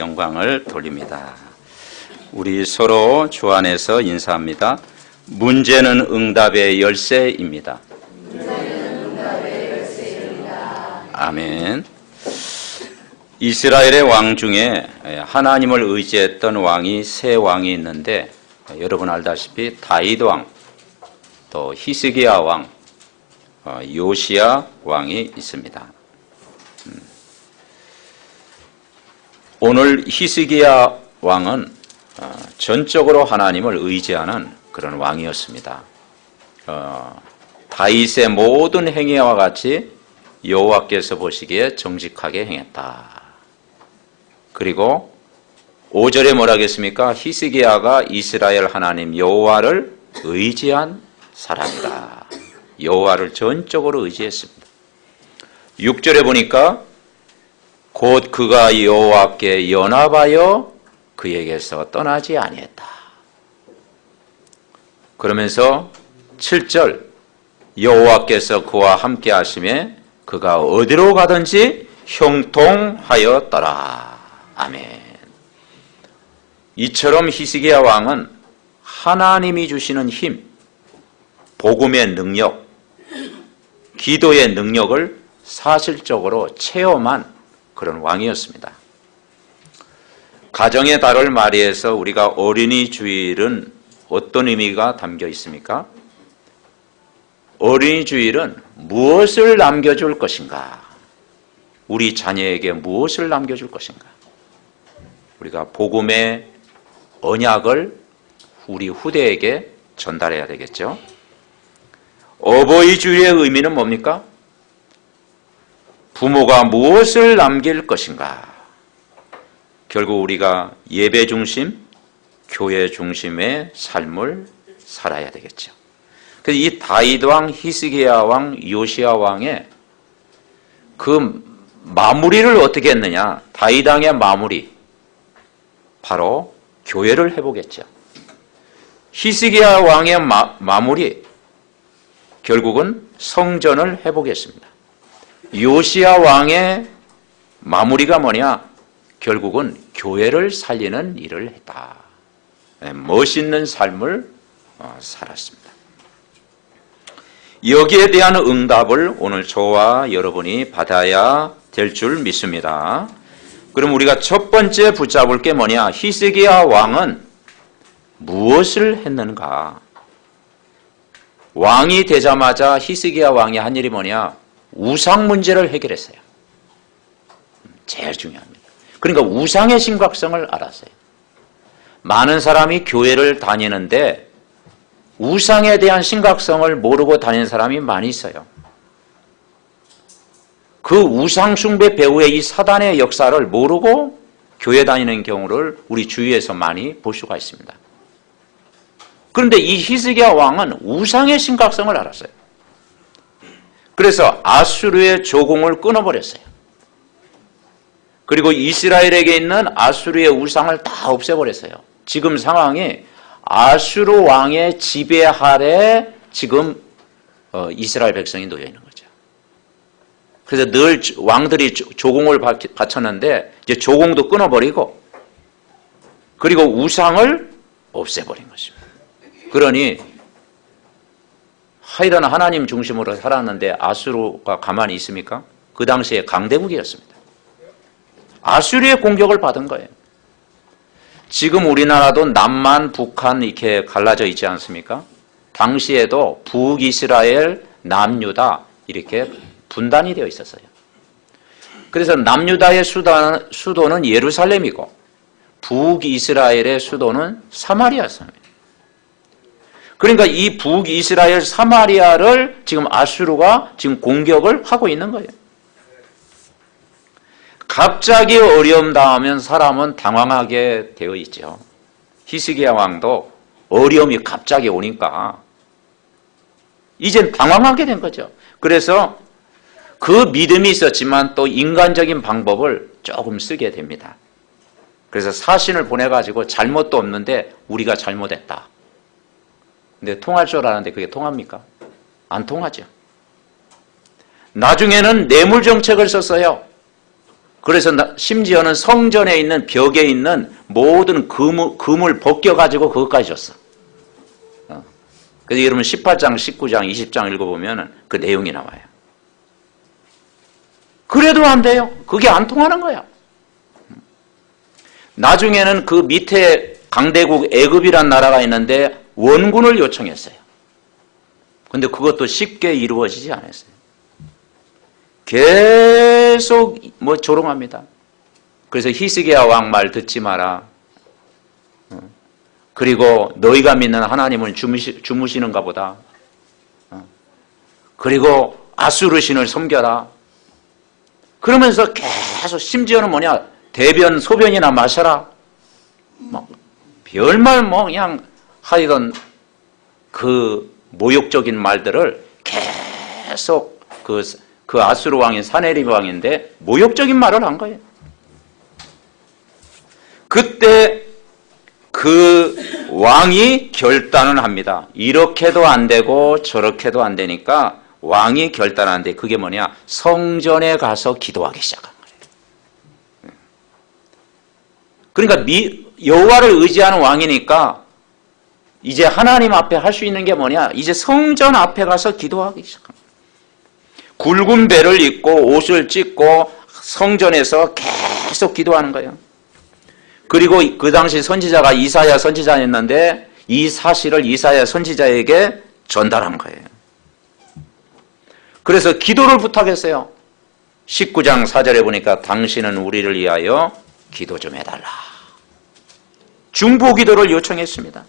영광을 돌립니다. 우리 서로 주 안에서 인사합니다. 문제는 응답의 열쇠입니다. 아멘. 이스라엘의 왕 중에 하나님을 의지했던 왕이 세 왕이 있는데, 여러분 알다시피 다윗 왕, 또 히스기야 왕, 요시야 왕이 있습니다. 오늘 히스기야 왕은 전적으로 하나님을 의지하는 그런 왕이었습니다. 다윗의 모든 행위와 같이 여호와께서 보시기에 정직하게 행했다. 그리고 5절에 뭐라 하겠습니까? 히스기야가 이스라엘 하나님 여호와를 의지한 사람이다. 여호와를 전적으로 의지했습니다. 6절에 보니까 곧 그가 여호와께 연합하여 그에게서 떠나지 아니했다. 그러면서 7절 여호와께서 그와 함께 하심에 그가 어디로 가든지 형통하였더라. 아멘. 이처럼 히스기야 왕은 하나님이 주시는 힘, 복음의 능력, 기도의 능력을 사실적으로 체험한 그런 왕이었습니다. 가정의 달을 맞이해서 우리가 어린이 주일은 어떤 의미가 담겨 있습니까? 어린이 주일은 무엇을 남겨줄 것인가? 우리 자녀에게 무엇을 남겨줄 것인가? 우리가 복음의 언약을 우리 후대에게 전달해야 되겠죠. 어버이 주일의 의미는 뭡니까? 부모가 무엇을 남길 것인가? 결국 우리가 예배 중심, 교회 중심의 삶을 살아야 되겠죠. 그래서 이 다윗 왕, 히스기야 왕, 요시야 왕의 그 마무리를 어떻게 했느냐? 다윗 왕의 마무리, 바로 교회를 회복했죠. 히스기야 왕의 마무리, 결국은 성전을 회복했습니다. 요시야 왕의 마무리가 뭐냐? 결국은 교회를 살리는 일을 했다. 멋있는 삶을 살았습니다. 여기에 대한 응답을 오늘 저와 여러분이 받아야 될 줄 믿습니다. 그럼 우리가 첫 번째 붙잡을 게 뭐냐? 히스기야 왕은 무엇을 했는가? 왕이 되자마자 히스기야 왕이 한 일이 뭐냐? 우상 문제를 해결했어요. 제일 중요합니다. 그러니까 우상의 심각성을 알았어요. 많은 사람이 교회를 다니는데 우상에 대한 심각성을 모르고 다니는 사람이 많이 있어요. 그 우상 숭배 배후의 이 사단의 역사를 모르고 교회 다니는 경우를 우리 주위에서 많이 볼 수가 있습니다. 그런데 이 히스기야 왕은 우상의 심각성을 알았어요. 그래서 아수르의 조공을 끊어버렸어요. 그리고 이스라엘에게 있는 아수르의 우상을 다 없애버렸어요. 지금 상황이 아수르 왕의 지배 아래 지금 이스라엘 백성이 놓여 있는 거죠. 그래서 늘 왕들이 조공을 바쳤는데 이제 조공도 끊어버리고 그리고 우상을 없애버린 것입니다. 그러니 하이든 하나님 중심으로 살았는데 아수르가 가만히 있습니까? 그 당시에 강대국이었습니다. 아수르의 공격을 받은 거예요. 지금 우리나라도 남만, 북한 이렇게 갈라져 있지 않습니까? 당시에도 북이스라엘, 남유다 이렇게 분단이 되어 있었어요. 그래서 남유다의 수도는 예루살렘이고 북이스라엘의 수도는 사마리아였습니다. 그러니까 이 북이스라엘 사마리아를 지금 아수르가 지금 공격을 하고 있는 거예요. 갑자기 어려움 당하면 사람은 당황하게 되어 있죠. 히스기야 왕도 어려움이 갑자기 오니까 이젠 당황하게 된 거죠. 그래서 그 믿음이 있었지만 또 인간적인 방법을 조금 쓰게 됩니다. 그래서 사신을 보내가지고 잘못도 없는데 우리가 잘못했다. 근데 통할 줄 알았는데 그게 통합니까? 안 통하죠. 나중에는 뇌물 정책을 썼어요. 그래서 심지어는 성전에 있는 벽에 있는 모든 금을 벗겨가지고 그것까지 줬어. 그래서 여러분 18장, 19장, 20장 읽어보면 그 내용이 나와요. 그래도 안 돼요. 그게 안 통하는 거야. 나중에는 그 밑에 강대국 애굽이란 나라가 있는데 원군을 요청했어요. 근데 그것도 쉽게 이루어지지 않았어요. 계속 조롱합니다. 그래서 히스기야 왕 말 듣지 마라. 그리고 너희가 믿는 하나님은 주무시는가 보다. 그리고 아수르 신을 섬겨라. 그러면서 계속 심지어는 대변 소변이나 마셔라. 별말 그냥 하여간 그 모욕적인 말들을 계속 그 아수르 왕인 사네립 왕인데 모욕적인 말을 한 거예요. 그때 그 왕이 결단을 합니다. 이렇게도 안 되고 저렇게도 안 되니까 왕이 결단하는데 그게 성전에 가서 기도하기 시작한 거예요. 그러니까 여호와를 의지하는 왕이니까 이제 하나님 앞에 할 수 있는 게 이제 성전 앞에 가서 기도하기 시작한 거예요. 굵은 배를 입고 옷을 찢고 성전에서 계속 기도하는 거예요. 그리고 그 당시 선지자가 이사야 선지자였는데 이 사실을 이사야 선지자에게 전달한 거예요. 그래서 기도를 부탁했어요. 19장 4절에 보니까 당신은 우리를 위하여 기도 좀 해달라. 중보 기도를 요청했습니다.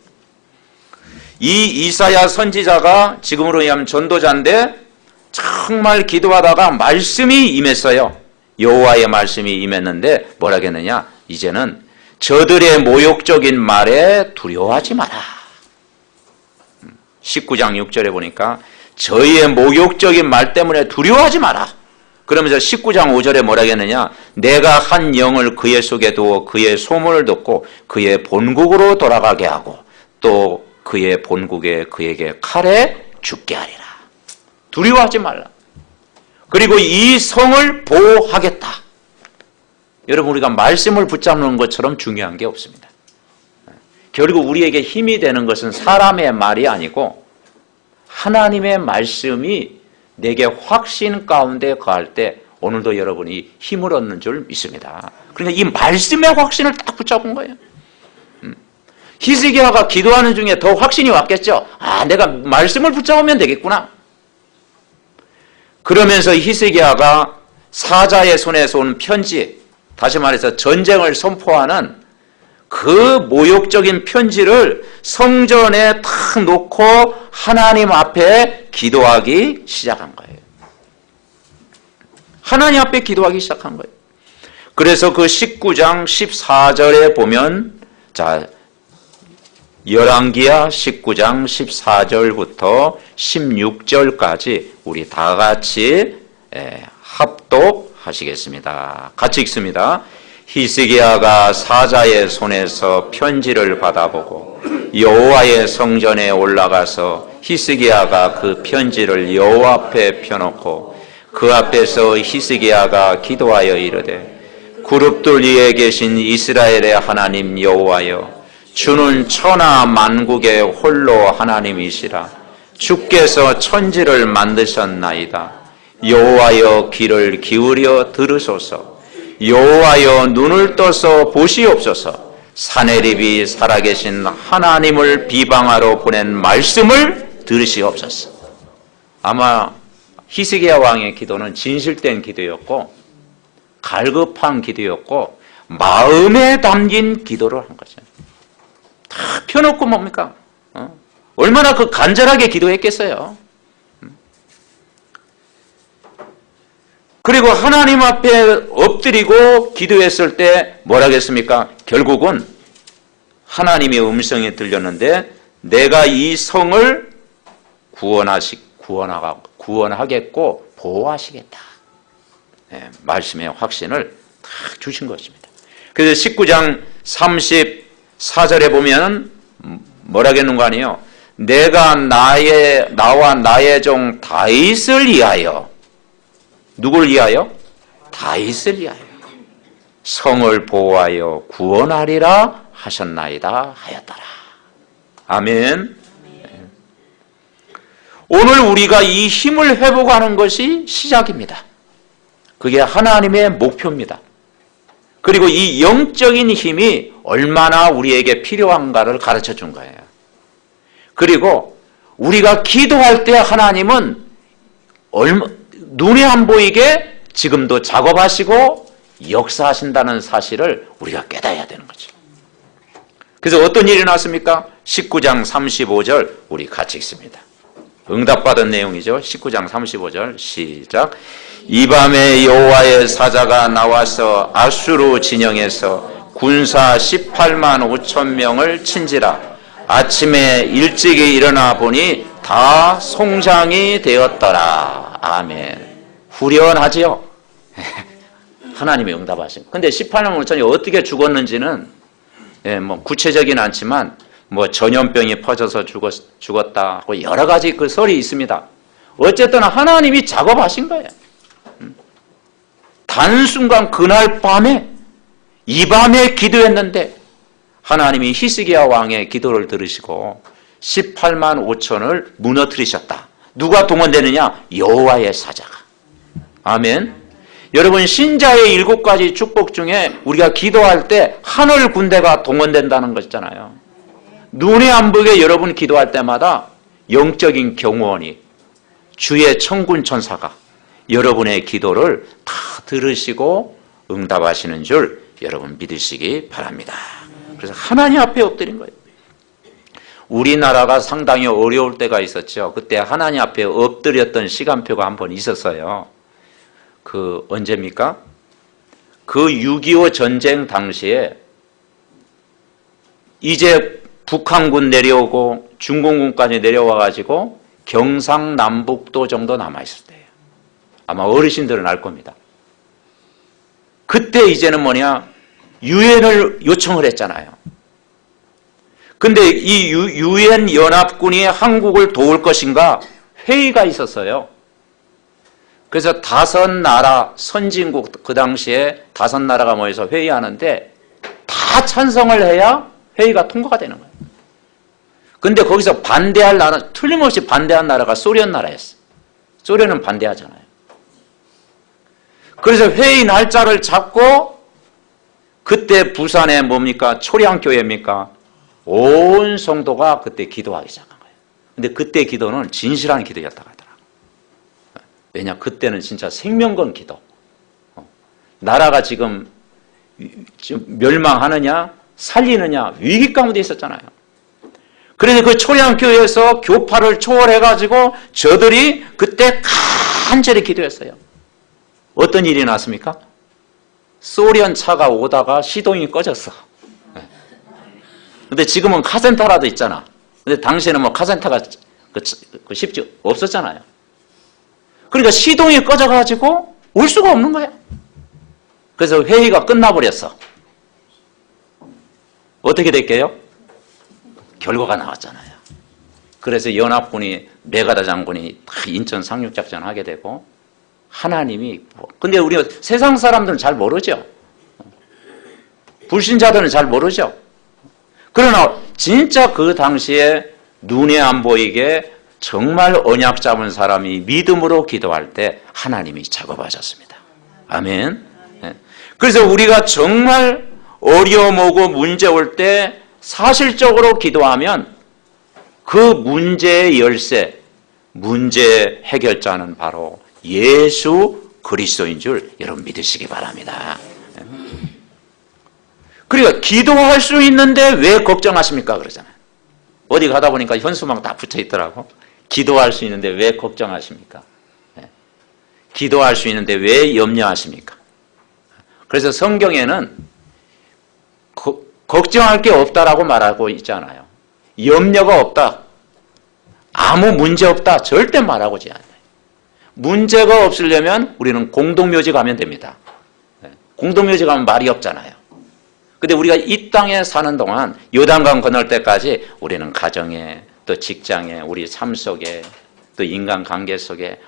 이 이사야 선지자가 지금으로 얘기하면 전도자인데 정말 기도하다가 말씀이 임했어요. 여호와의 말씀이 임했는데 뭐라고 했느냐? 이제는 저들의 모욕적인 말에 두려워하지 마라. 19장 6절에 보니까 저희의 모욕적인 말 때문에 두려워하지 마라. 그러면서 19장 5절에 뭐라고 했느냐? 내가 한 영을 그의 속에 두어 그의 소문을 듣고 그의 본국으로 돌아가게 하고 또 그의 본국에 그에게 칼에 죽게 하리라. 두려워하지 말라. 그리고 이 성을 보호하겠다. 여러분, 우리가 말씀을 붙잡는 것처럼 중요한 게 없습니다. 결국 우리에게 힘이 되는 것은 사람의 말이 아니고 하나님의 말씀이 내게 확신 가운데 거할 때 오늘도 여러분이 힘을 얻는 줄 믿습니다. 그러니까 이 말씀의 확신을 딱 붙잡은 거예요. 히스기야가 기도하는 중에 더 확신이 왔겠죠. 내가 말씀을 붙잡으면 되겠구나. 그러면서 히스기야가 사자의 손에서 온 편지, 다시 말해서 전쟁을 선포하는 그 모욕적인 편지를 성전에 탁 놓고 하나님 앞에 기도하기 시작한 거예요. 하나님 앞에 기도하기 시작한 거예요. 그래서 그 19장 14절에 보면 열왕기야 19장 14절부터 16절까지 우리 다 같이 합독하시겠습니다. 같이 읽습니다. 히스기야가 사자의 손에서 편지를 받아보고 여호와의 성전에 올라가서 히스기야가 그 편지를 여호와 앞에 펴놓고 그 앞에서 히스기야가 기도하여 이르되 그룹들 위에 계신 이스라엘의 하나님 여호와여, 주는 천하 만국의 홀로 하나님이시라. 주께서 천지를 만드셨나이다. 여호와여, 귀를 기울여 들으소서. 여호와여, 눈을 떠서 보시옵소서. 사네립이 살아계신 하나님을 비방하러 보낸 말씀을 들으시옵소서. 아마 히스기야 왕의 기도는 진실된 기도였고 갈급한 기도였고 마음에 담긴 기도를 한 거죠. 다 펴놓고 뭡니까? 얼마나 간절하게 기도했겠어요. 그리고 하나님 앞에 엎드리고 기도했을 때 뭐라고 했습니까? 결국은 하나님의 음성이 들렸는데 내가 이 성을 구원하겠고 보호하시겠다. 말씀의 확신을 딱 주신 것입니다. 그래서 19장 34절에 보면 뭐라고 했는 거 아니에요? 내가 나와 나의 종 다윗을 위하여, 누굴 위하여? 다윗을 위하여. 성을 보호하여 구원하리라 하셨나이다 하였더라. 아멘. 오늘 우리가 이 힘을 회복하는 것이 시작입니다. 그게 하나님의 목표입니다. 그리고 이 영적인 힘이 얼마나 우리에게 필요한가를 가르쳐 준 거예요. 그리고 우리가 기도할 때 하나님은 눈에 안 보이게 지금도 작업하시고 역사하신다는 사실을 우리가 깨달아야 되는 거죠. 그래서 어떤 일이 났습니까? 19장 35절 우리 같이 읽습니다. 응답받은 내용이죠. 19장 35절 시작. 이 밤에 여호와의 사자가 나와서 아수르 진영에서 군사 18만 5천 명을 친지라. 아침에 일찍이 일어나 보니 다 송장이 되었더라. 아멘. 후련하지요? 하나님이 응답하신. 근데 18만 5천이 어떻게 죽었는지는 구체적이진 않지만 전염병이 퍼져서 죽었다 하고 여러 가지 그 설이 있습니다. 어쨌든 하나님이 작업하신 거예요. 단순간 그날 밤에 이 밤에 기도했는데 하나님이 히스기야 왕의 기도를 들으시고 18만 5천을 무너뜨리셨다. 누가 동원되느냐? 여호와의 사자가. 아멘. 여러분, 신자의 7가지 축복 중에 우리가 기도할 때 하늘 군대가 동원된다는 것이잖아요. 눈에 안 보게 여러분 기도할 때마다 영적인 경호원이 주의 천군 천사가 여러분의 기도를 다 들으시고 응답하시는 줄 여러분 믿으시기 바랍니다. 그래서 하나님 앞에 엎드린 거예요. 우리나라가 상당히 어려울 때가 있었죠. 그때 하나님 앞에 엎드렸던 시간표가 한 번 있었어요. 그 언제입니까? 그 6.25 전쟁 당시에 이제 북한군 내려오고 중공군까지 내려와가지고 경상남북도 정도 남아있을 때예요. 아마 어르신들은 알 겁니다. 그때 이제는 유엔을 요청을 했잖아요. 근데 이 유엔 연합군이 한국을 도울 것인가 회의가 있었어요. 그래서 5나라 선진국, 그 당시에 5나라가 모여서 회의하는데 다 찬성을 해야 회의가 통과가 되는 거예요. 근데 거기서 반대할 나라, 틀림없이 반대한 나라가 소련 나라였어요. 소련은 반대하잖아요. 그래서 회의 날짜를 잡고 그때 부산에 뭡니까? 초량교회입니까? 온 성도가 그때 기도하기 시작한 거예요. 근데 그때 기도는 진실한 기도였다고 하더라고요. 왜냐? 그때는 진짜 생명 건 기도. 나라가 지금 멸망하느냐 살리느냐 위기 가운데 있었잖아요. 그래서 그 초량교회에서 교파를 초월해가지고 저들이 그때 간절히 기도했어요. 어떤 일이 났습니까? 소련 차가 오다가 시동이 꺼졌어. 근데 지금은 카센터라도 있잖아. 근데 당시에는 카센터가 쉽지 없었잖아요. 그러니까 시동이 꺼져가지고 올 수가 없는 거야. 그래서 회의가 끝나버렸어. 어떻게 될게요? 결과가 나왔잖아요. 그래서 연합군이 메가다 장군이 인천 상륙작전 하게 되고 하나님이 근데 우리가 세상 사람들은 잘 모르죠. 불신자들은 잘 모르죠. 그러나 진짜 그 당시에 눈에 안 보이게 정말 언약 잡은 사람이 믿음으로 기도할 때 하나님이 작업하셨습니다. 아멘. 그래서 우리가 정말 어려움 오고 문제 올 때 사실적으로 기도하면 그 문제의 열쇠, 문제 해결자는 바로 예수 그리스도인 줄 여러분 믿으시기 바랍니다. 그러니까 기도할 수 있는데 왜 걱정하십니까? 그러잖아요. 어디 가다 보니까 현수막 다 붙어 있더라고. 기도할 수 있는데 왜 걱정하십니까? 기도할 수 있는데 왜 염려하십니까? 그래서 성경에는 걱정할 게 없다라고 말하고 있잖아요. 염려가 없다. 아무 문제 없다. 절대 말하고 있지 않아요. 문제가 없으려면 우리는 공동묘지 가면 됩니다. 공동묘지 가면 말이 없잖아요. 근데 우리가 이 땅에 사는 동안 요단강 건널 때까지 우리는 가정에 또 직장에 우리 삶 속에 또 인간관계 속에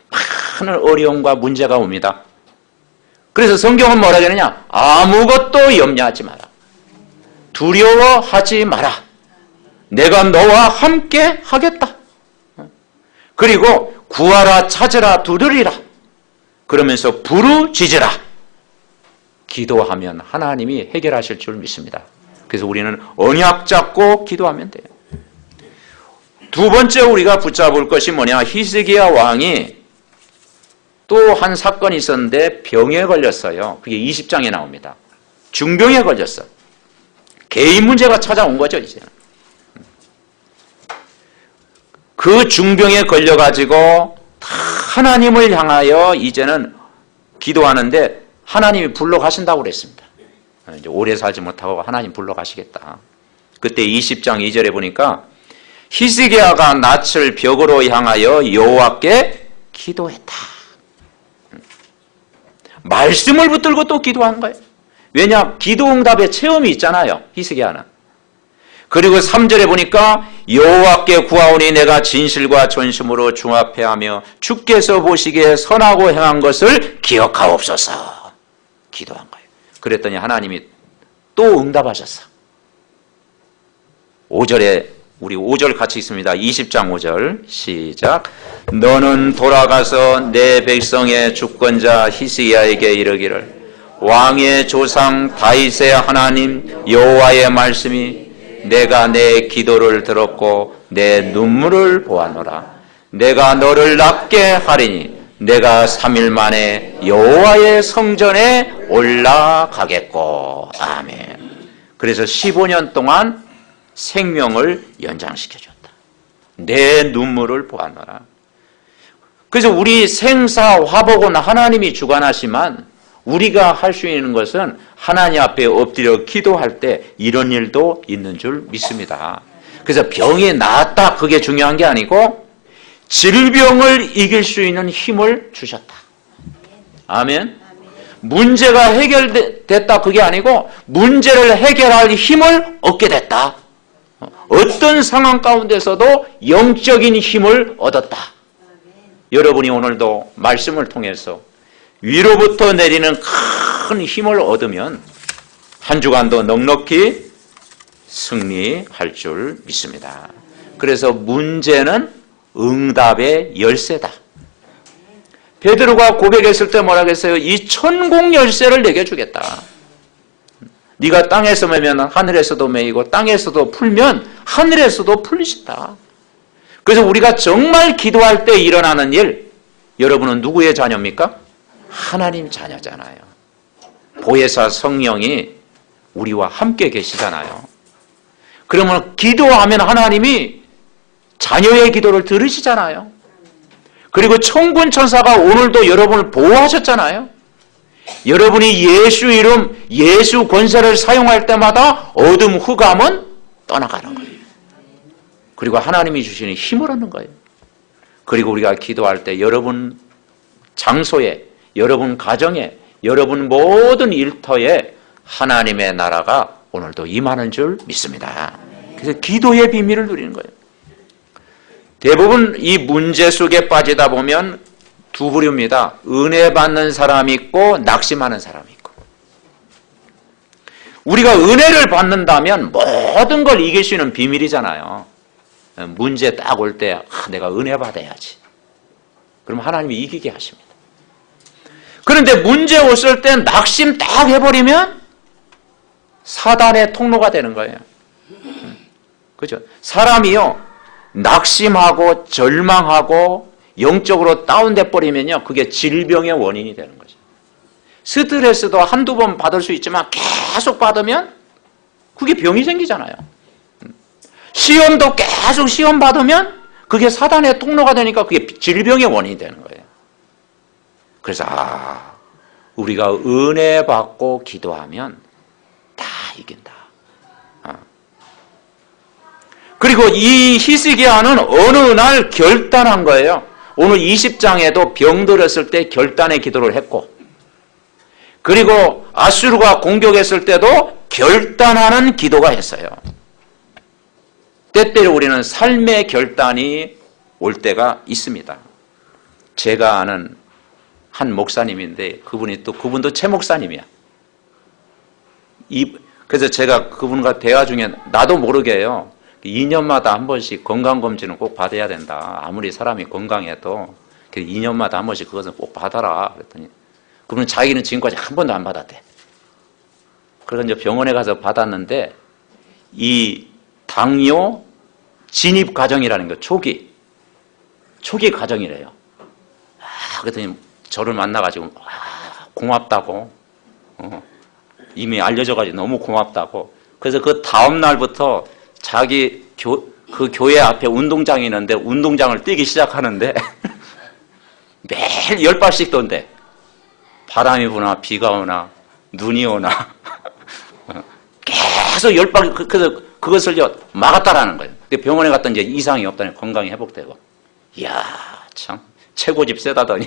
많은 어려움과 문제가 옵니다. 그래서 성경은 뭐라 그러냐? 아무것도 염려하지 마라. 두려워하지 마라. 내가 너와 함께 하겠다. 그리고 구하라, 찾으라, 두드리라. 그러면서 부르짖으라. 기도하면 하나님이 해결하실 줄 믿습니다. 그래서 우리는 언약 잡고 기도하면 돼요. 두 번째 우리가 붙잡을 것이 뭐냐? 히스기야 왕이 또 한 사건이 있었는데 병에 걸렸어요. 그게 20장에 나옵니다. 중병에 걸렸어. 개인 문제가 찾아온 거죠, 이제. 그 중병에 걸려가지고 하나님을 향하여 이제는 기도하는데 하나님이 불러가신다고 그랬습니다. 이제 오래 살지 못하고 하나님 불러가시겠다. 그때 20장 2절에 보니까 히스기야가 낯을 벽으로 향하여 여호와께 기도했다. 말씀을 붙들고 또 기도한 거예요. 왜냐? 기도응답의 체험이 있잖아요, 히스기야는. 그리고 3절에 보니까 여호와께 구하오니 내가 진실과 전심으로 중합해하며 주께서 보시기에 선하고 행한 것을 기억하옵소서. 기도한 거예요. 그랬더니 하나님이 또 응답하셨어. 5절에 우리 5절 같이 있습니다. 20장 5절 시작. 너는 돌아가서 내 백성의 주권자 히스기야에게 이르기를 왕의 조상 다윗의 하나님 여호와의 말씀이 내가 내 기도를 들었고 내 눈물을 보았노라. 내가 너를 낫게 하리니 내가 3일 만에 여호와의 성전에 올라가겠고. 아멘. 그래서 15년 동안 생명을 연장시켜줬다. 내 눈물을 보았노라. 그래서 우리 생사 화복은 하나님이 주관하시만 우리가 할 수 있는 것은 하나님 앞에 엎드려 기도할 때 이런 일도 있는 줄 믿습니다. 그래서 병이 나았다 그게 중요한 게 아니고 질병을 이길 수 있는 힘을 주셨다. 아멘. 문제가 해결됐다 그게 아니고 문제를 해결할 힘을 얻게 됐다. 어떤 상황 가운데서도 영적인 힘을 얻었다. 여러분이 오늘도 말씀을 통해서 위로부터 내리는 큰 힘을 얻으면 한 주간도 넉넉히 승리할 줄 믿습니다. 그래서 문제는 응답의 열쇠다. 베드로가 고백했을 때 뭐라고 했어요? 이 천국 열쇠를 내게 주겠다. 네가 땅에서 매면 하늘에서도 매이고 땅에서도 풀면 하늘에서도 풀리신다. 그래서 우리가 정말 기도할 때 일어나는 일, 여러분은 누구의 자녀입니까? 하나님 자녀잖아요. 보혜사 성령이 우리와 함께 계시잖아요. 그러면 기도하면 하나님이 자녀의 기도를 들으시잖아요. 그리고 천군 천사가 오늘도 여러분을 보호하셨잖아요. 여러분이 예수 이름, 예수 권세를 사용할 때마다 어둠 흑암은 떠나가는 거예요. 그리고 하나님이 주시는 힘을 얻는 거예요. 그리고 우리가 기도할 때 여러분 장소에, 여러분 가정에, 여러분 모든 일터에 하나님의 나라가 오늘도 임하는 줄 믿습니다. 그래서 기도의 비밀을 누리는 거예요. 대부분 이 문제 속에 빠지다 보면 두 부류입니다. 은혜 받는 사람이 있고 낙심하는 사람이 있고. 우리가 은혜를 받는다면 모든 걸 이길 수 있는 비밀이잖아요. 문제 딱 올 때 내가 은혜 받아야지. 그럼 하나님이 이기게 하십니다. 그런데 문제 왔을 때 낙심 딱 해버리면 사단의 통로가 되는 거예요. 그죠? 사람이요, 낙심하고 절망하고 영적으로 다운돼 버리면요, 그게 질병의 원인이 되는 거죠. 스트레스도 한두 번 받을 수 있지만 계속 받으면 그게 병이 생기잖아요. 시험도 계속 시험 받으면 그게 사단의 통로가 되니까 그게 질병의 원인이 되는 거예요. 그래서 우리가 은혜 받고 기도하면 다 이긴다. 그리고 이 히스기야는 어느 날 결단한 거예요. 오늘 20장에도 병들었을 때 결단의 기도를 했고, 그리고 아수르가 공격했을 때도 결단하는 기도가 했어요. 때때로 우리는 삶의 결단이 올 때가 있습니다. 제가 아는 한 목사님인데 그분도 최 목사님이야. 그래서 제가 그분과 대화 중에 나도 모르게요. 2년마다 한 번씩 건강검진은 꼭 받아야 된다. 아무리 사람이 건강해도 2년마다 한 번씩 그것은 꼭 받아라. 그랬더니 그분은 자기는 지금까지 한 번도 안 받았대. 그래서 이제 병원에 가서 받았는데 이 당뇨 진입 과정이라는 거 초기 과정이래요. 그랬더니 저를 만나가지고 고맙다고 이미 알려져가지고 너무 고맙다고. 그래서 그 다음 날부터 자기 그 교회 앞에 운동장이 있는데 운동장을 뛰기 시작하는데 매일 10발씩 돈대. 바람이 부나 비가 오나 눈이 오나 계속 10발. 그래서 그것을 막았다라는 거예요. 근데 병원에 갔더니 이제 이상이 없다니 건강이 회복되고. 이야, 참 최고집 세다더니.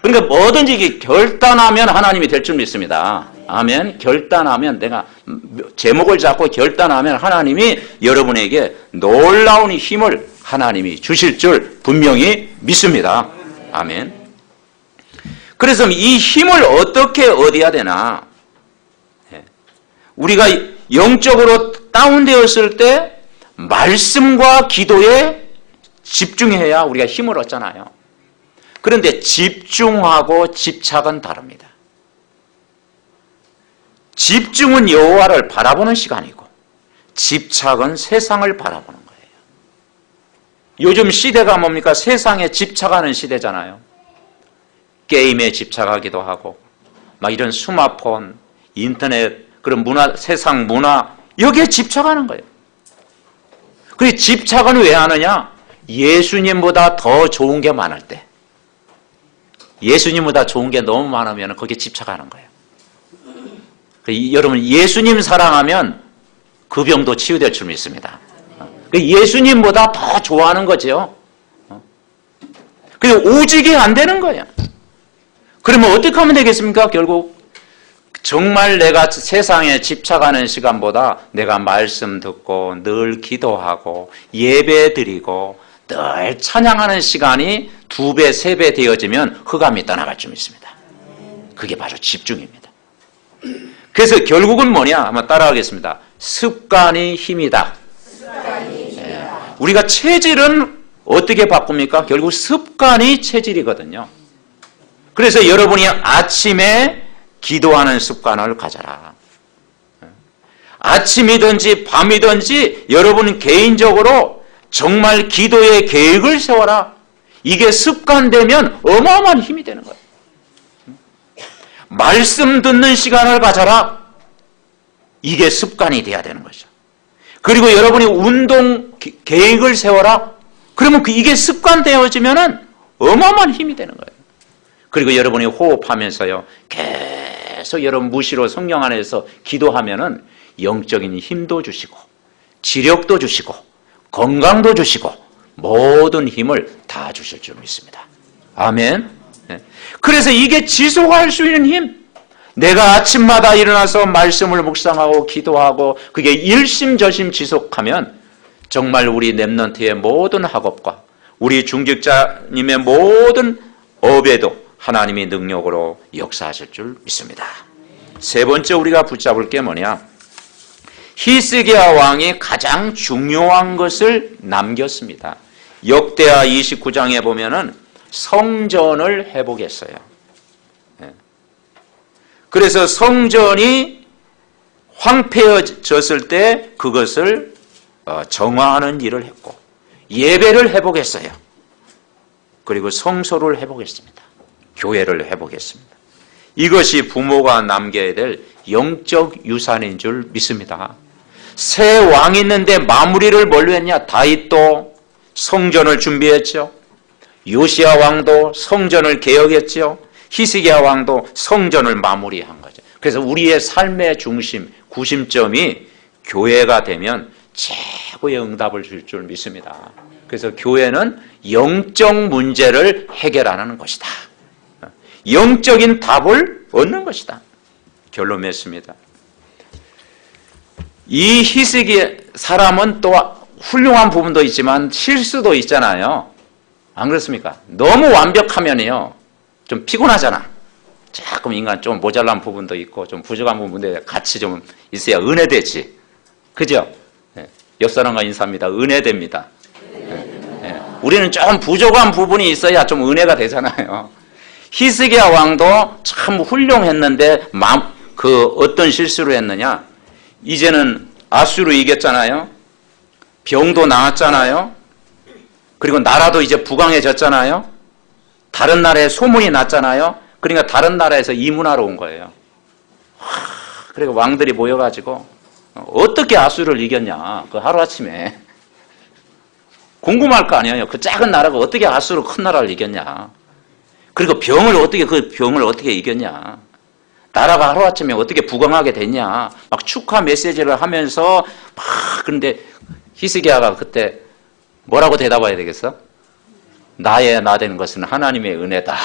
그러니까 뭐든지 결단하면 하나님이 될 줄 믿습니다. 아멘. 결단하면, 내가 제목을 잡고 결단하면 하나님이 여러분에게 놀라운 힘을 하나님이 주실 줄 분명히 믿습니다. 아멘. 그래서 이 힘을 어떻게 얻어야 되나? 우리가 영적으로 다운되었을 때 말씀과 기도에 집중해야 우리가 힘을 얻잖아요. 그런데 집중하고 집착은 다릅니다. 집중은 여호와를 바라보는 시간이고 집착은 세상을 바라보는 거예요. 요즘 시대가 뭡니까? 세상에 집착하는 시대잖아요. 게임에 집착하기도 하고 막 이런 스마트폰, 인터넷, 그런 문화, 세상 문화, 여기에 집착하는 거예요. 그리고 집착은 왜 하느냐? 예수님보다 더 좋은 게 많을 때, 예수님보다 좋은 게 너무 많으면 거기에 집착하는 거예요. 여러분, 예수님 사랑하면 그 병도 치유될 줄 믿습니다. 예수님보다 더 좋아하는 거죠. 그리고 오직이 안 되는 거예요. 그러면 어떻게 하면 되겠습니까? 결국 정말 내가 세상에 집착하는 시간보다 내가 말씀 듣고 늘 기도하고 예배 드리고 늘 찬양하는 시간이 2배, 3배 되어지면 흑암이 떠나갈 줄 믿습니다. 그게 바로 집중입니다. 그래서 결국은 뭐냐? 한번 따라하겠습니다. 습관이 힘이다. 우리가 체질은 어떻게 바꿉니까? 결국 습관이 체질이거든요. 그래서 여러분이 아침에 기도하는 습관을 가져라. 아침이든지 밤이든지 여러분 개인적으로 정말 기도의 계획을 세워라. 이게 습관되면 어마어마한 힘이 되는 거예요. 말씀 듣는 시간을 가져라. 이게 습관이 돼야 되는 거죠. 그리고 여러분이 운동 계획을 세워라. 그러면 이게 습관되어지면 어마어마한 힘이 되는 거예요. 그리고 여러분이 호흡하면서요, 계속 여러분 무시로 성령 안에서 기도하면은 영적인 힘도 주시고, 지력도 주시고, 건강도 주시고, 모든 힘을 다 주실 줄 믿습니다. 아멘. 그래서 이게 지속할 수 있는 힘, 내가 아침마다 일어나서 말씀을 묵상하고 기도하고 그게 일심저심 지속하면 정말 우리 랩넌트의 모든 학업과 우리 중직자님의 모든 업에도 하나님이 능력으로 역사하실 줄 믿습니다. 세 번째 우리가 붙잡을 게 뭐냐? 히스기야 왕이 가장 중요한 것을 남겼습니다. 역대하 29장에 보면은 성전을 회복했어요. 그래서 성전이 황폐해졌을 때 그것을 정화하는 일을 했고 예배를 회복했어요. 그리고 성소를 회복했습니다. 교회를 회복했습니다. 이것이 부모가 남겨야 될 영적 유산인 줄 믿습니다. 새 왕이 있는데 마무리를 뭘로 했냐? 다윗도 성전을 준비했죠. 요시야 왕도 성전을 개혁했죠. 히스기야 왕도 성전을 마무리한 거죠. 그래서 우리의 삶의 중심, 구심점이 교회가 되면 최고의 응답을 줄 줄 믿습니다. 그래서 교회는 영적 문제를 해결하는 것이다. 영적인 답을 얻는 것이다. 결론 맺습니다. 이 히스기야 사람은 또 훌륭한 부분도 있지만 실수도 있잖아요. 안 그렇습니까? 너무 완벽하면요 좀 피곤하잖아. 조금 인간 좀 모자란 부분도 있고 좀 부족한 부분도 같이 좀 있어야 은혜되지. 그죠? 예. 옆 사람과 인사합니다. 은혜됩니다. 예. 우리는 좀 부족한 부분이 있어야 좀 은혜가 되잖아요. 히스기야 왕도 참 훌륭했는데 어떤 실수를 했느냐? 이제는 아수르 이겼잖아요. 병도 나았잖아요. 그리고 나라도 이제 부강해졌잖아요. 다른 나라에 소문이 났잖아요. 그러니까 다른 나라에서 이문하러 온 거예요. 그리고 왕들이 모여가지고 어떻게 아수르를 이겼냐? 그 하루아침에 궁금할 거 아니에요. 그 작은 나라가 어떻게 아수르 큰 나라를 이겼냐? 그리고 그 병을 어떻게 이겼냐? 나라가 하루아침에 어떻게 부강하게 됐냐? 막 축하 메시지를 하면서 그런데 히스기야가 그때 뭐라고 대답해야 되겠어? 나의 나되는 것은 하나님의 은혜다.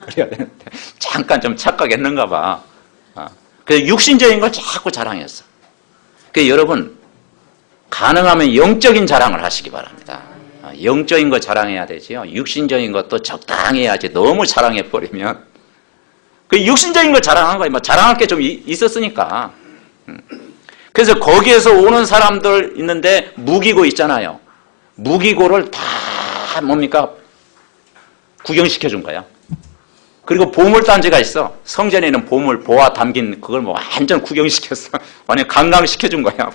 그래야 되는데 잠깐 좀 착각했는가 봐. 그래서 육신적인 걸 자꾸 자랑했어. 그래서 여러분 가능하면 영적인 자랑을 하시기 바랍니다. 영적인 거 자랑해야 되지요. 육신적인 것도 적당히 해야지. 너무 자랑해버리면 그 육신적인 걸 자랑한 거예요. 뭐 자랑할 게 좀 있었으니까. 그래서 거기에서 오는 사람들 있는데 무기고 있잖아요. 무기고를 다 뭡니까? 구경시켜준 거야. 그리고 보물단지가 있어. 성전에 있는 보물, 보화 담긴 그걸 뭐 완전 구경시켰어. 완전 관광시켜준 거야.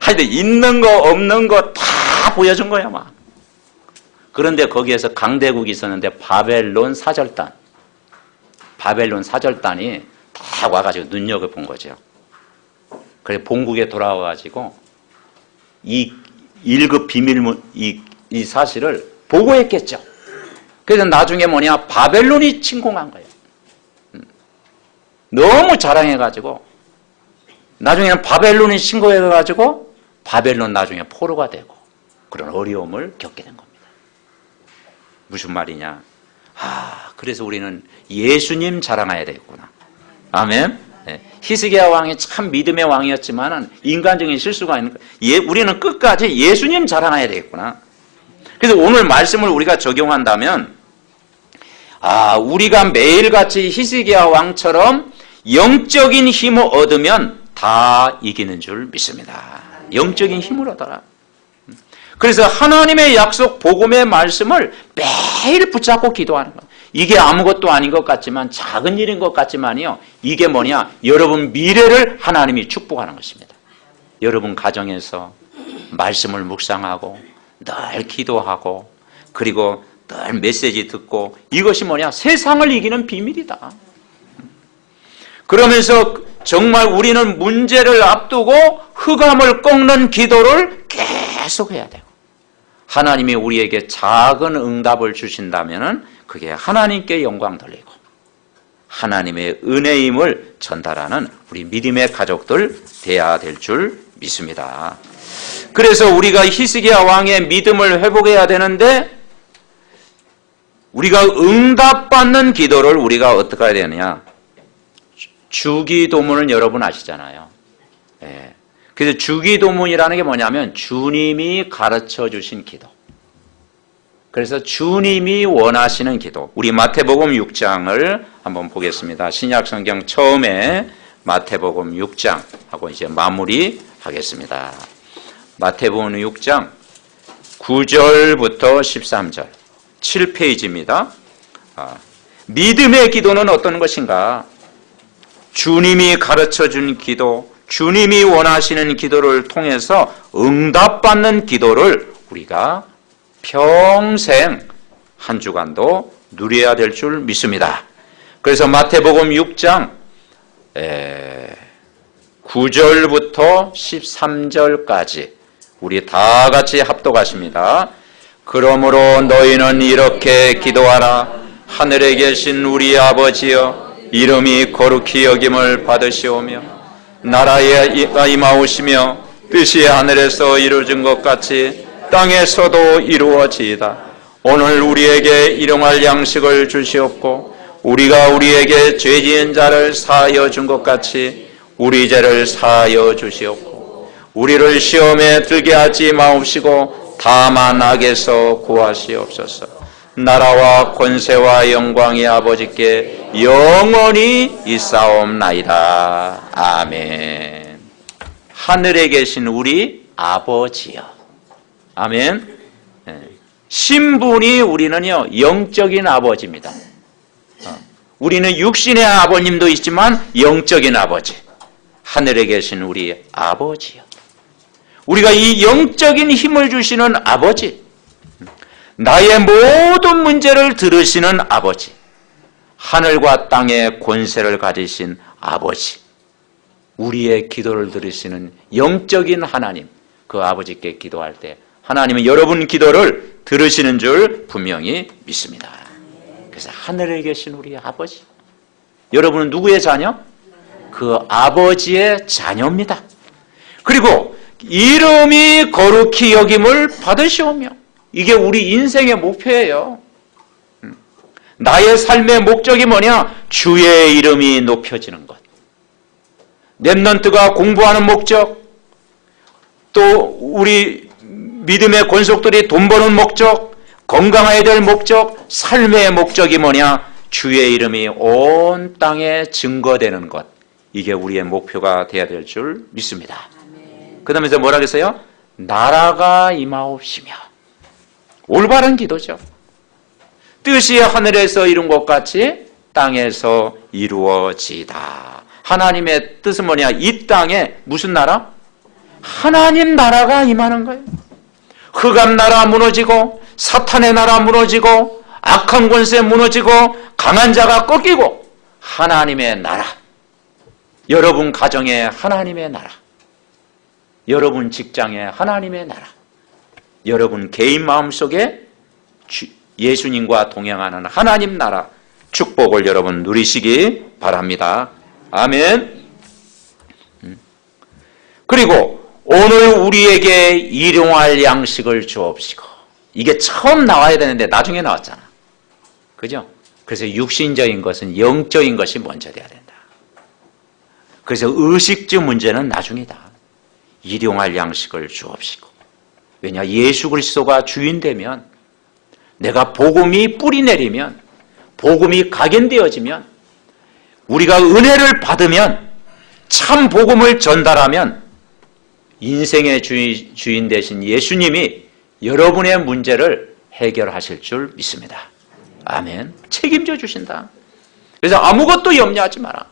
하여튼 있는 거 없는 거 다 보여준 거야. 막. 그런데 거기에서 강대국이 있었는데 바벨론 사절단이 다 와가지고 눈여겨본 거죠. 그래 본국에 돌아와가지고 이 1급 비밀문 이 사실을 보고했겠죠. 그래서 나중에 바벨론이 침공한 거예요. 너무 자랑해가지고 나중에는 바벨론이 침공해가지고 바벨론 나중에 포로가 되고 그런 어려움을 겪게 된 겁니다. 무슨 말이냐? 그래서 우리는 예수님 자랑해야 되겠구나. 아멘. 네. 히스기야 왕이 참 믿음의 왕이었지만 인간적인 실수가 있는 거예요. 우리는 끝까지 예수님 자랑해야 되겠구나. 그래서 오늘 말씀을 우리가 적용한다면 우리가 매일같이 히스기야 왕처럼 영적인 힘을 얻으면 다 이기는 줄 믿습니다. 영적인 힘을 얻어라. 그래서 하나님의 약속 복음의 말씀을 매일 붙잡고 기도하는 거예요. 이게 아무것도 아닌 것 같지만 작은 일인 것 같지만요. 이게 뭐냐? 여러분 미래를 하나님이 축복하는 것입니다. 여러분 가정에서 말씀을 묵상하고 늘 기도하고 그리고 늘 메시지 듣고 이것이 뭐냐? 세상을 이기는 비밀이다. 그러면서 정말 우리는 문제를 앞두고 흑암을 꺾는 기도를 계속해야 돼요. 하나님이 우리에게 작은 응답을 주신다면 그게 하나님께 영광 돌리고 하나님의 은혜임을 전달하는 우리 믿음의 가족들 돼야 될 줄 믿습니다. 그래서 우리가 히스기야 왕의 믿음을 회복해야 되는데 우리가 응답받는 기도를 우리가 어떻게 해야 되느냐? 주기도문을 여러분 아시잖아요. 네. 그래서 주기도문이라는 게 뭐냐면 주님이 가르쳐 주신 기도. 그래서 주님이 원하시는 기도. 우리 마태복음 6장을 한번 보겠습니다. 신약성경 처음에 마태복음 6장 하고 이제 마무리하겠습니다. 마태복음 6장 9절부터 13절 7페이지입니다. 믿음의 기도는 어떤 것인가? 주님이 가르쳐준 기도, 주님이 원하시는 기도를 통해서 응답받는 기도를 우리가 평생 한 주간도 누려야 될 줄 믿습니다. 그래서 마태복음 6장 9절부터 13절까지 우리 다 같이 합독하십니다. 그러므로 너희는 이렇게 기도하라. 하늘에 계신 우리 아버지여, 이름이 거룩히 여김을 받으시오며 나라에 임하오시며 뜻이 하늘에서 이루어진 것 같이 땅에서도 이루어지이다. 오늘 우리에게 일용할 양식을 주시옵고 우리가 우리에게 죄 지은 자를 사하여 준 것 같이 우리 죄를 사하여 주시옵고 우리를 시험에 들게 하지 마옵시고 다만 악에서 구하시옵소서. 나라와 권세와 영광이 아버지께 영원히 있사옵나이다. 아멘. 하늘에 계신 우리 아버지여. 아멘. 신분이 우리는요 영적인 아버지입니다. 우리는 육신의 아버님도 있지만 영적인 아버지, 하늘에 계신 우리 아버지요. 우리가 이 영적인 힘을 주시는 아버지, 나의 모든 문제를 들으시는 아버지, 하늘과 땅의 권세를 가지신 아버지, 우리의 기도를 들으시는 영적인 하나님, 그 아버지께 기도할 때 하나님은 여러분 기도를 들으시는 줄 분명히 믿습니다. 그래서 하늘에 계신 우리 아버지, 여러분은 누구의 자녀? 그 아버지의 자녀입니다. 그리고 이름이 거룩히 여김을 받으시오며, 이게 우리 인생의 목표예요. 나의 삶의 목적이 뭐냐? 주의 이름이 높여지는 것. 렘넌트가 공부하는 목적, 또 우리 믿음의 권속들이 돈 버는 목적, 건강해야 될 목적, 삶의 목적이 뭐냐? 주의 이름이 온 땅에 증거되는 것. 이게 우리의 목표가 되어야 될 줄 믿습니다. 그 다음에 뭐라 그랬어요? 나라가 임하옵시며. 올바른 기도죠. 뜻이 하늘에서 이룬 것 같이 땅에서 이루어지다. 하나님의 뜻은 뭐냐? 이 땅에 무슨 나라? 하나님 나라가 임하는 거예요. 흑암 나라 무너지고, 사탄의 나라 무너지고, 악한 권세 무너지고, 강한 자가 꺾이고, 하나님의 나라. 여러분 가정에 하나님의 나라, 여러분 직장에 하나님의 나라, 여러분 개인 마음속에 예수님과 동행하는 하나님 나라 축복을 여러분 누리시기 바랍니다. 아멘. 그리고 오늘 우리에게 일용할 양식을 주옵시고. 이게 처음 나와야 되는데 나중에 나왔잖아. 그죠? 그래서 육신적인 것은 영적인 것이 먼저 돼야 된다. 그래서 의식주 문제는 나중이다. 일용할 양식을 주옵시고. 왜냐? 예수 그리스도가 주인 되면, 내가 복음이 뿌리 내리면, 복음이 각인되어지면, 우리가 은혜를 받으면, 참 복음을 전달하면 인생의 주인 되신 예수님이 여러분의 문제를 해결하실 줄 믿습니다. 아멘. 책임져 주신다. 그래서 아무것도 염려하지 마라.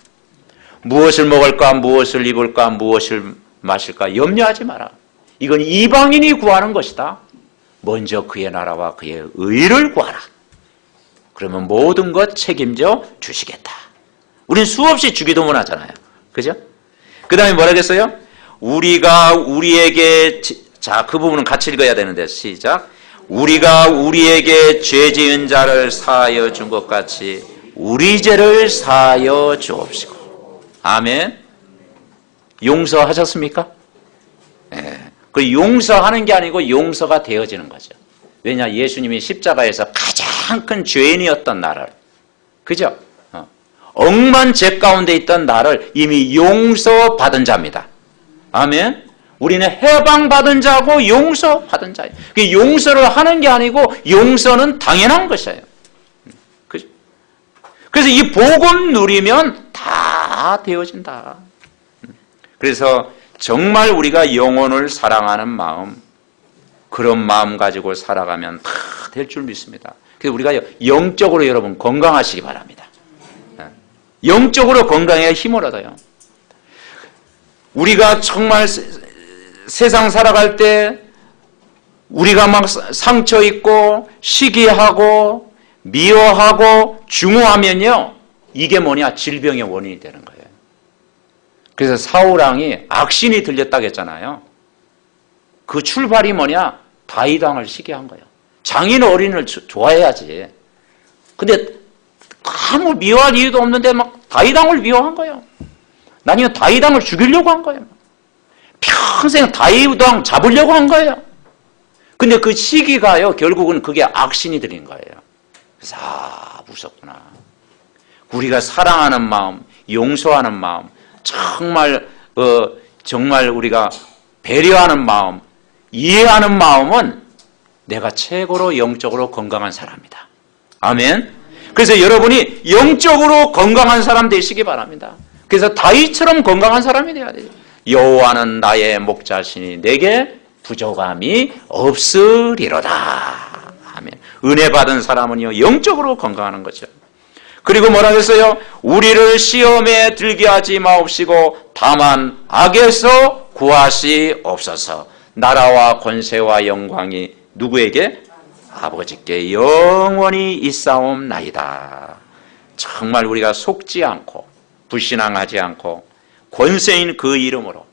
무엇을 먹을까, 무엇을 입을까, 무엇을 마실까 염려하지 마라. 이건 이방인이 구하는 것이다. 먼저 그의 나라와 그의 의를 구하라. 그러면 모든 것 책임져 주시겠다. 우린 수없이 주기도문 하잖아요. 그죠? 그 다음에 뭐라 그랬어요? 우리가 우리에게, 자, 그 부분은 같이 읽어야 되는데, 시작. 우리가 우리에게 죄 지은 자를 사하여 준 것 같이 우리 죄를 사하여 주옵시고. 아멘. 용서하셨습니까? 네. 그 용서하는 게 아니고 용서가 되어지는 거죠. 왜냐? 예수님이 십자가에서 가장 큰 죄인이었던 나를, 그죠? 억만 죄 가운데 있던 나를 이미 용서받은 자입니다. 아멘. 우리는 해방받은 자고 용서받은 자예요. 용서를 하는 게 아니고 용서는 당연한 것이에요. 그래서 이 복음 누리면 다 되어진다. 그래서 정말 우리가 영혼을 사랑하는 마음, 그런 마음 가지고 살아가면 다 될 줄 믿습니다. 그래서 우리가 영적으로 여러분 건강하시기 바랍니다. 영적으로 건강해야 힘을 얻어요. 우리가 정말 세상 살아갈 때 우리가 막 상처 있고 시기하고 미워하고 중후하면요, 이게 뭐냐? 질병의 원인이 되는 거예요. 그래서 사울왕이 악신이 들렸다고 했잖아요. 그 출발이 뭐냐? 다윗왕을 시기한 거예요. 장인 어린을 좋아해야지. 근데 아무 미워할 이유도 없는데 막 다윗왕을 미워한 거예요. 나중에 다윗왕을 죽이려고 한 거예요. 평생 다윗왕 잡으려고 한 거예요. 근데 그 시기가요, 결국은 그게 악신이 들린 거예요. 그래서 무섭구나. 우리가 사랑하는 마음, 용서하는 마음, 정말 우리가 배려하는 마음, 이해하는 마음은 내가 최고로 영적으로 건강한 사람이다. 아멘. 그래서 여러분이 영적으로 건강한 사람 되시기 바랍니다. 그래서 다윗처럼 건강한 사람이 되어야 돼요. 여호와는 나의 목자시니 내게 부족함이 없으리로다. 아멘. 은혜 받은 사람은요, 영적으로 건강하는 거죠. 그리고 뭐라 했어요? 우리를 시험에 들게 하지 마옵시고 다만 악에서 구하시옵소서. 나라와 권세와 영광이 누구에게? 아버지께 영원히 있사옵나이다. 정말 우리가 속지 않고 불신앙하지 않고 권세인 그 이름으로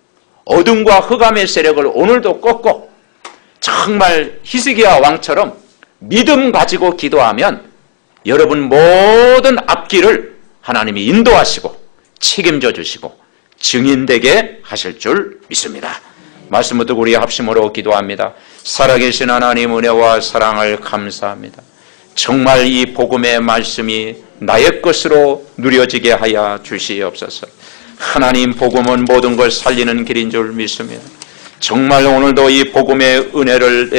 어둠과 흑암의 세력을 오늘도 꺾고 정말 히스기야 왕처럼 믿음 가지고 기도하면 여러분 모든 앞길을 하나님이 인도하시고 책임져 주시고 증인되게 하실 줄 믿습니다. 말씀을 듣고 우리 합심으로 기도합니다. 살아계신 하나님 은혜와 사랑을 감사합니다. 정말 이 복음의 말씀이 나의 것으로 누려지게 하여 주시옵소서. 하나님 복음은 모든 걸 살리는 길인 줄 믿습니다. 정말 오늘도 이 복음의 은혜를